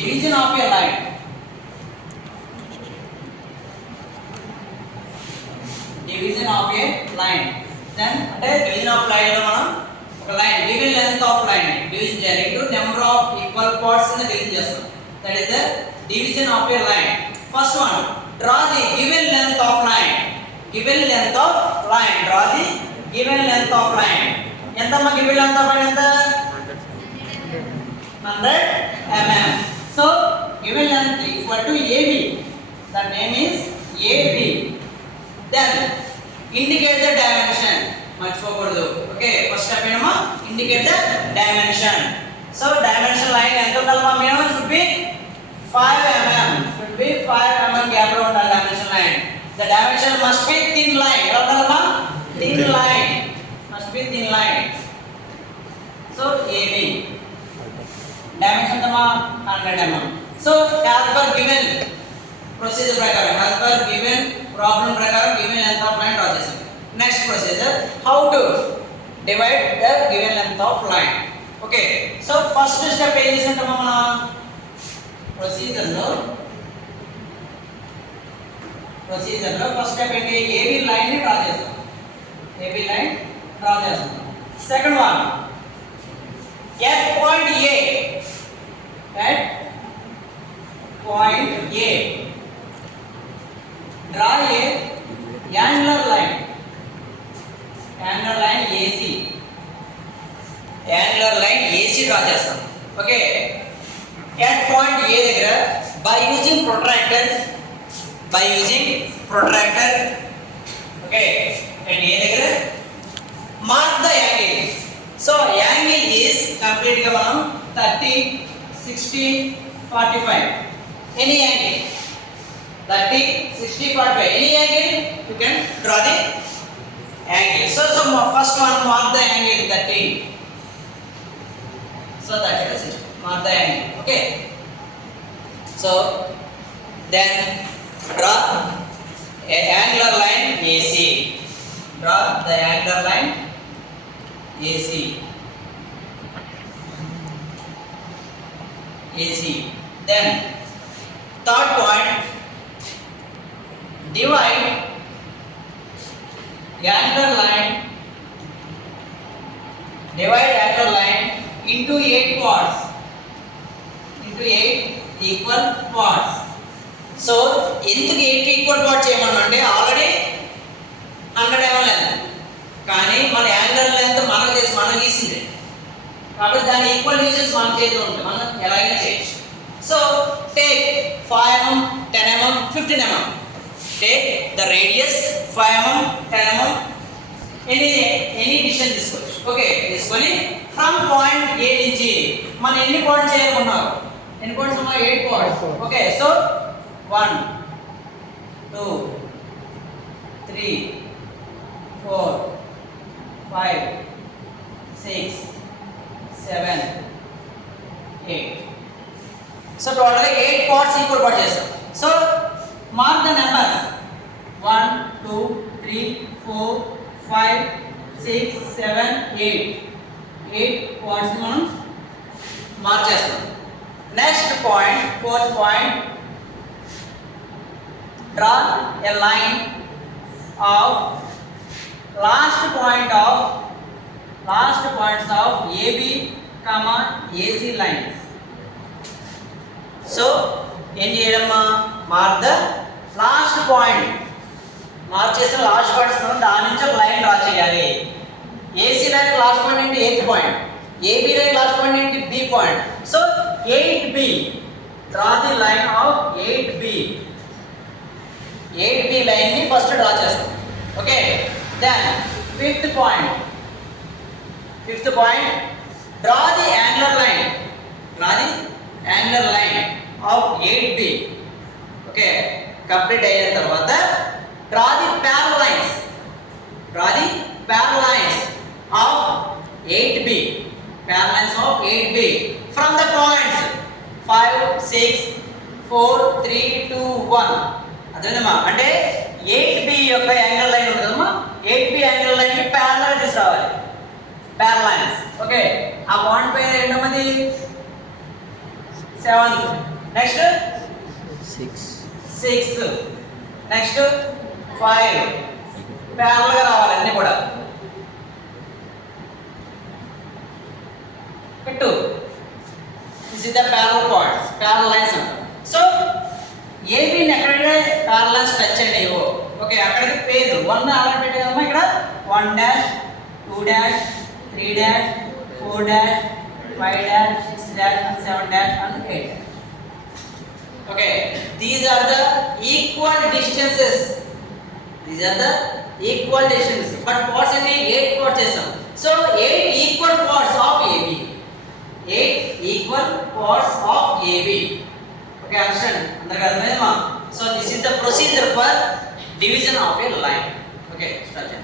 division of a line. Division of a line. Then అంటే division of line లో మనం ఒక line given length of line division చేయాలి into number of equal parts ని division చేస్తాం. That is the division of a line. First one, draw the given length of line. Given length of line. Draw the given length of line. ఎంత మా given length of line ఎంత? 100 mm. So given length equal to AB. The name is AB. Then indicate the dimension. మర్చిపోకూడదు. Okay first step ఏమో indicate the dimension. So dimension line ఎంత ఉండాలమ్మా మేము should be 5 mm. Should be 5 mm gap లో ఉండాలి dimension line. The dimension must be thin line. ఎలా ఉండాలమ్మా? Thin line. Must be thin line. So AB. Dimension ఎంతమ్మా? 100 mm. So as per given procedure ప్రకారం as per given problem ప్రకారం given length of line draw చేసాం. Next procedure, how to divide the given length of line. Okay, so first step ఏం చేసాం మనం procedure లో first step ఏంటి AB line ని డ్రా చేస్తాం. AB లైన్ డ్రా చేస్తాం. Second one at point A, at point A draw a angular line AC. Angular line AC draw చేస్తాం. Okay at point A దగ్గర by using protractor okay at A దగ్గర mark the angle. So angle is complete గా మనం 30 60 45 any angle 30 60 45 any angle you can draw the angle. So first one mark the angle 30. So that is it. Mark the angle. Okay. So then draw a angular line AC. Draw the angular line AC. Then third point, divide angular line into 8 parts, into 8 equal parts. So ఎందుకు 8 equal parts చేయమన్నా అంటే ఆల్రెడీ 100 mm length కానీ మన angular length మనకు తెలిసి మనం గీసింది కాబట్టి దాని ఈక్వల్ యూజెస్ మన చేతిలో ఉంటుంది, మనం ఎలాగైనా చేయొచ్చు. సో టేక్ 5 mm 10 mm 15 mm. Take the radius 5 mm 10 mm any distance తీసుకోవచ్చు. ఓకే తీసుకొని ఫ్రమ్ పాయింట్ A నుంచి మనం ఎన్ని పాయింట్స్ చేయాలనుకున్నాం? ఎన్ని పాయింట్స్ అమ్మా? 8 points. Okay so 1 2 3 4 5 6 7 8. So total 8 parts equal parts చేస్తాం. So mark the numbers 1 2 3 4 5 6 7 8 parts మనం మార్క్ చేస్తాం. Next point fourth point draw a line of last points of AB, AC lines. So ఏం చేయాలమ్మా? Mark the last point. Mark చేసిన last points దాని నుంచి ఒక line draw చేయాలి. AC లైన్ లాస్ట్ పాయింట్ ఏంటి? 8th point. AB line last point ఏంటి? B point. So 8B, draw the line of 8B. 8B line ని ఫస్ట్ డ్రా చేస్తాం. Okay then fifth point draw the angular line of 8B. Okay complete అయిన తర్వాత draw the parallel lines of 8B. From the points 5 6 4 3 2 1. అదేనమ్మా అంటే 8B యొక్క angle line ఉంటుందమ్మా. 8B angle line కి ప్యారలల్ తీసుకురావాలి. Parallel lines. ఓకే ఆ పాయింట్ పైన ఏంటమ్మది 7th. Next 6. 6. Next 5. ప్యారల్ గా రావాలి అన్ని కూడా. 2. This is the parallel chords, parallel lines. So AB ని ఎక్కడైతే parallel lines టచ్ అయ్యాయో ఓకే అక్కడికి పేరు 1 ఆర్డర్ పెట్టేదమ్మా ఇక్కడ 1 డాష్ 2 డాష్ 3 డాష్ 4 డాష్ 5 డాష్ 6 dash and 7 dash and 8. Okay, these are the equal distances. These are the equal distances. But chords అంటే 8 chords చేస్తాం. So 8 equal chords of AB. 8 equal chords of AB. Okay, understand? అందరికీ అర్థమైందా? So this is the procedure for division of a line. Okay, start.